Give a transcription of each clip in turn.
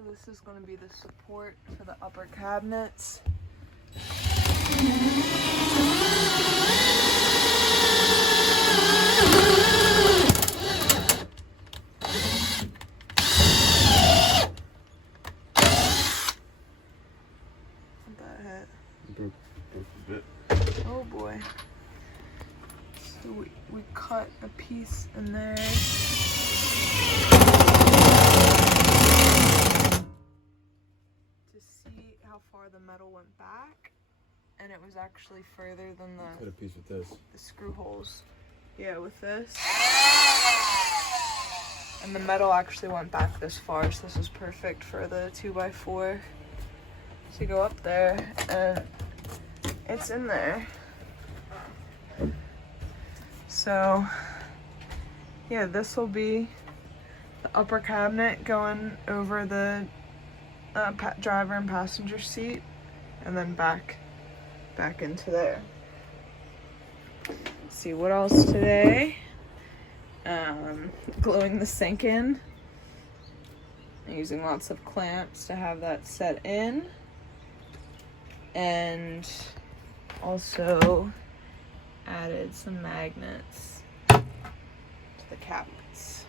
So this is going to be the support for the upper cabinets. What that hit? Broke a bit. Oh boy. So we cut a piece in there. To see how far the metal went back. And it was actually further than Cut a piece with this. the screw holes. Yeah, with this. And the metal actually went back this far, so this is perfect for the 2x4 to go up there, and it's in there. So yeah, this will be the upper cabinet going over the driver and passenger seat, and then back into there. Let's see what else today. Gluing the sink in. Using lots of clamps to have that set in. And also added some magnets to the cabinets.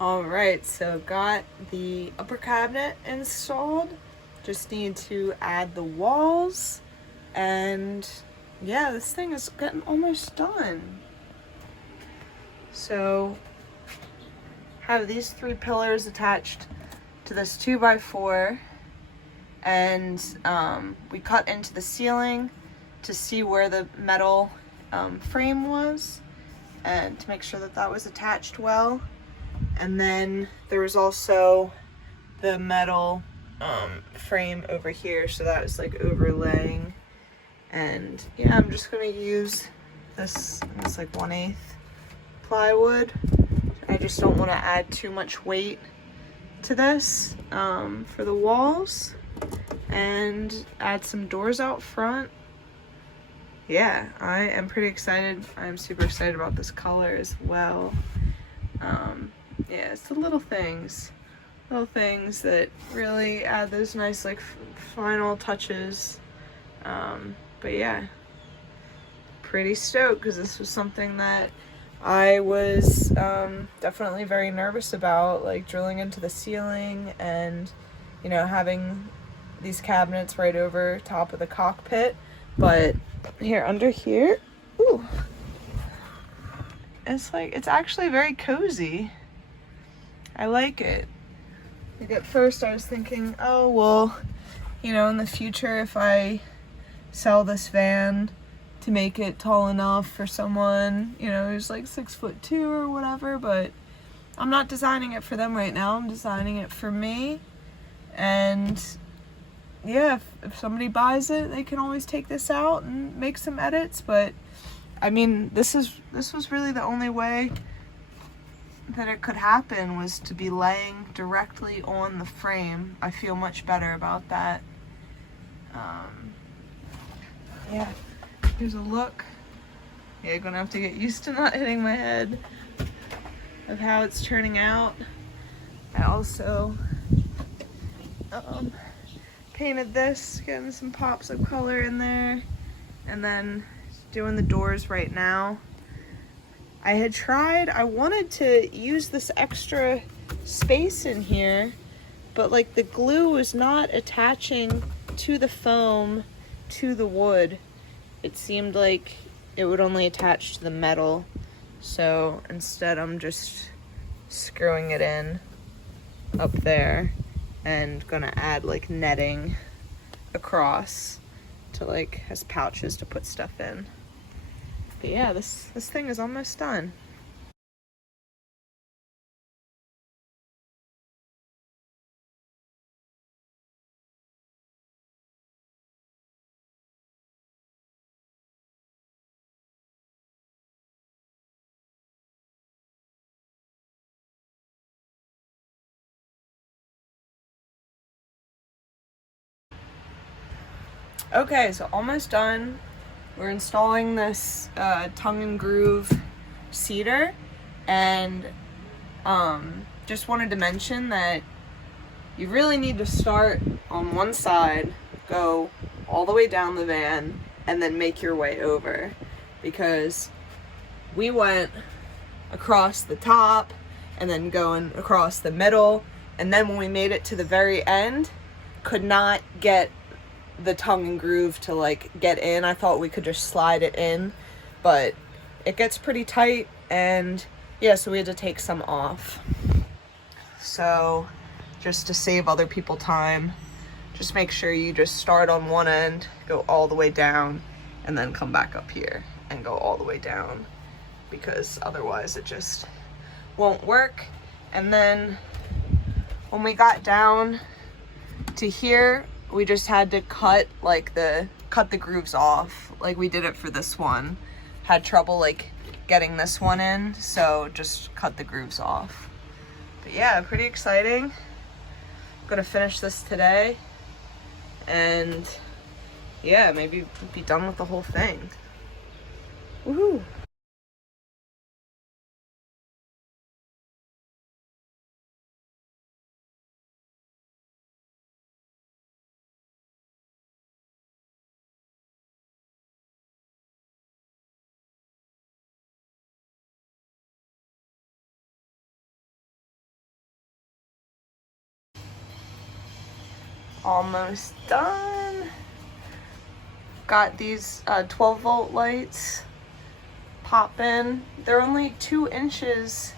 Alright, so got the upper cabinet installed. Just need to add the walls. And yeah, this thing is getting almost done. So, have these 3 pillars attached to this 2x4. And we cut into the ceiling to see where the metal frame was. And to make sure that that was attached well. And then there was also the metal frame over here, so that was like overlaying. And yeah, I'm just gonna use this like 1/8 plywood. I just don't want to add too much weight to this for the walls, and add some doors out front. Yeah, I am pretty excited. I'm super excited about this color as well. Yeah, it's the little things that really add those nice like final touches. But yeah, pretty stoked because this was something that I was definitely very nervous about, like drilling into the ceiling and, you know, having these cabinets right over top of the cockpit. But here, under here, ooh, it's actually very cozy. I like it. Like at first I was thinking, oh, well, you know, in the future if I sell this van to make it tall enough for someone, you know, who's like 6'2" or whatever, but I'm not designing it for them right now. I'm designing it for me. And yeah, if somebody buys it, they can always take this out and make some edits. But I mean, this was really the only way that it could happen, was to be laying directly on the frame. I feel much better about that. Yeah, here's a look. Yeah, gonna have to get used to not hitting my head of how it's turning out. I also painted this, getting some pops of color in there, and then doing the doors right now. I wanted to use this extra space in here but like the glue was not attaching to the foam to the wood. It seemed like it would only attach to the metal. So instead I'm just screwing it in up there and gonna add like netting across to like as pouches to put stuff in. But yeah, this thing is almost done. Okay, so almost done. We're installing this tongue and groove cedar, and just wanted to mention that you really need to start on one side, go all the way down the van, and then make your way over, because we went across the top and then going across the middle, and then when we made it to the very end, could not get the tongue and groove to like get in. I thought we could just slide it in, but it gets pretty tight, and yeah, so we had to take some off. So just to save other people time, just make sure you just start on one end, go all the way down, and then come back up here and go all the way down, because otherwise it just won't work. And then when we got down to here, we just had to cut the grooves off. Like we did it for this one. Had trouble like getting this one in, so just cut the grooves off. But yeah, pretty exciting. Gonna finish this today, and yeah, maybe be done with the whole thing. Woohoo! Almost done. Got these 12 volt lights pop in. They're only 2 inches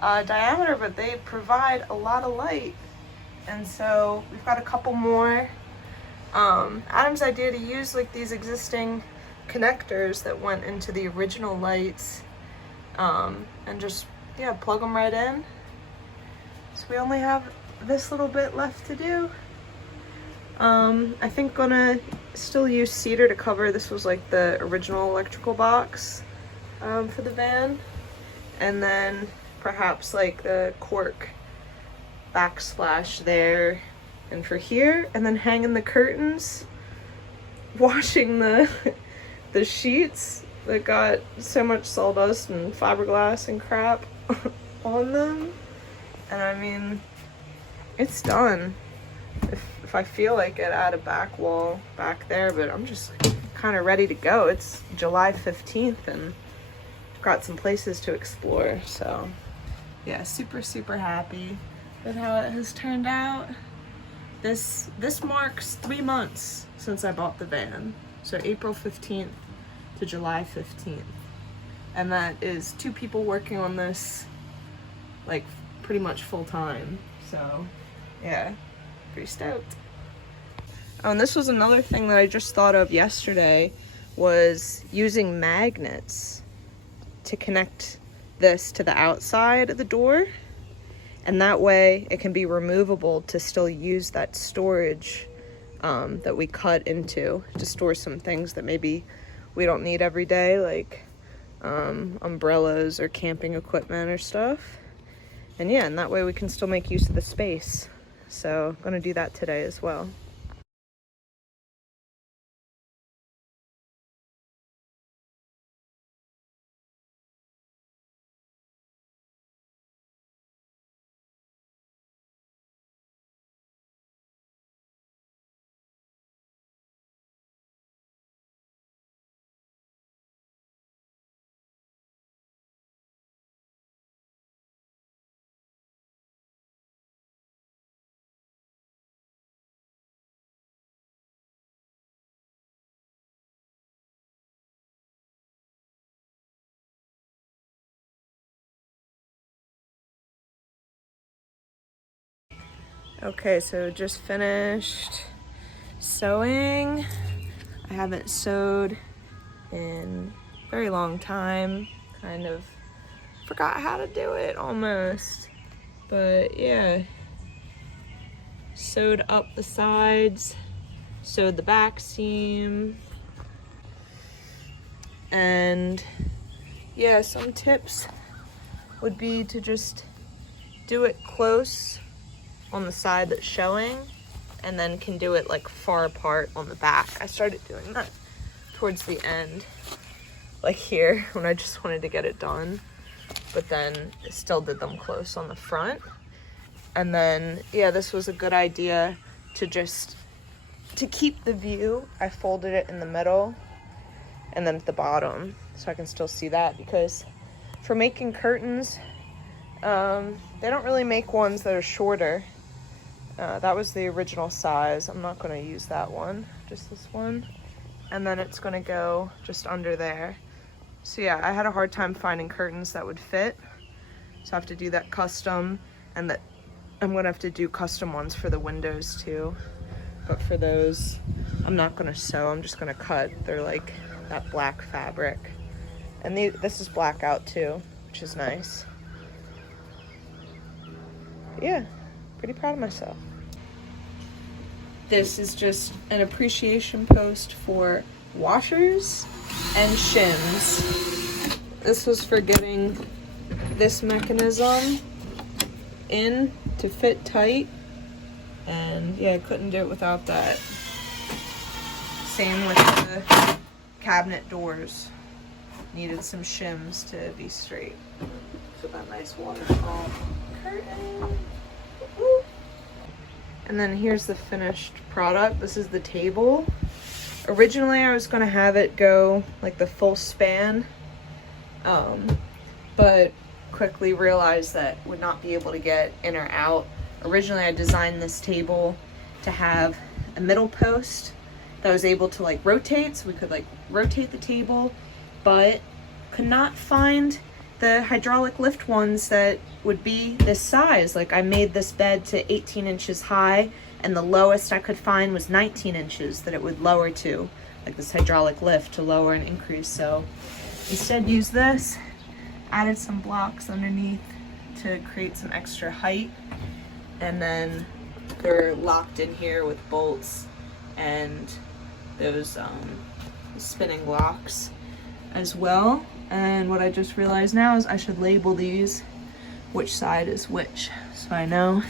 diameter, but they provide a lot of light. And so we've got a couple more. Adam's idea to use like these existing connectors that went into the original lights, and just, yeah, plug them right in. So we only have this little bit left to do. I think gonna still use cedar to cover. This was like the original electrical box for the van, and then perhaps like the cork backsplash there and for here, and then hanging the curtains, washing the the sheets that got so much sawdust and fiberglass and crap on them. And I mean, it's done. If I feel like it, add a back wall back there, but I'm just kind of ready to go. It's July 15th and I've got some places to explore. So yeah, super happy with how it has turned out. This marks 3 months since I bought the van. So April 15th to July 15th. And that is 2 people working on this like pretty much full time. So yeah, pretty stoked. Oh, and this was another thing that I just thought of yesterday, was using magnets to connect this to the outside of the door. And that way it can be removable to still use that storage that we cut into to store some things that maybe we don't need every day, like umbrellas or camping equipment or stuff. And yeah, and that way we can still make use of the space. So I'm gonna do that today as well. Okay, so just finished sewing. I haven't sewed in a very long time. Kind of forgot how to do it almost. But yeah, sewed up the sides, sewed the back seam. And yeah, some tips would be to just do it close on the side that's showing, and then can do it like far apart on the back. I started doing that towards the end, like here, when I just wanted to get it done, but then I still did them close on the front. And then, yeah, this was a good idea to keep the view. I folded it in the middle and then at the bottom, so I can still see that, because for making curtains, they don't really make ones that are shorter. That was the original size. I'm not going to use that one, just this one. And then it's going to go just under there. So yeah, I had a hard time finding curtains that would fit. So I have to do that custom, and that I'm going to have to do custom ones for the windows too. But for those, I'm not going to sew. I'm just going to cut. They're like that black fabric. And this is black out too, which is nice. Yeah, pretty proud of myself. This is just an appreciation post for washers and shims. This was for getting this mechanism in to fit tight, and yeah, I couldn't do it without that. Same with the cabinet doors. Needed some shims to be straight. So that nice waterfall curtain. Woo. And then here's the finished product. This is the table. Originally I was gonna have it go like the full span, but quickly realized that would not be able to get in or out. Originally I designed this table to have a middle post that was able to like rotate, so we could like rotate the table, but could not find the hydraulic lift ones that would be this size. Like I made this bed to 18 inches high, and the lowest I could find was 19 inches that it would lower to, like this hydraulic lift to lower and increase. So instead used this, added some blocks underneath to create some extra height, and then they're locked in here with bolts and those spinning blocks as well. And what I just realized now is I should label these, which side is which, so I know.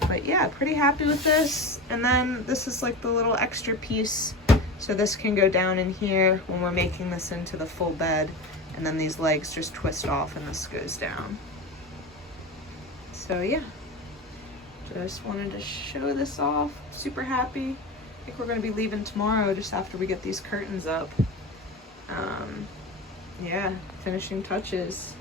But yeah, pretty happy with this. And then this is like the little extra piece, so this can go down in here when we're making this into the full bed, and then these legs just twist off and this goes down. So yeah, just wanted to show this off. Super happy. I think we're gonna be leaving tomorrow just after we get these curtains up. Yeah, finishing touches.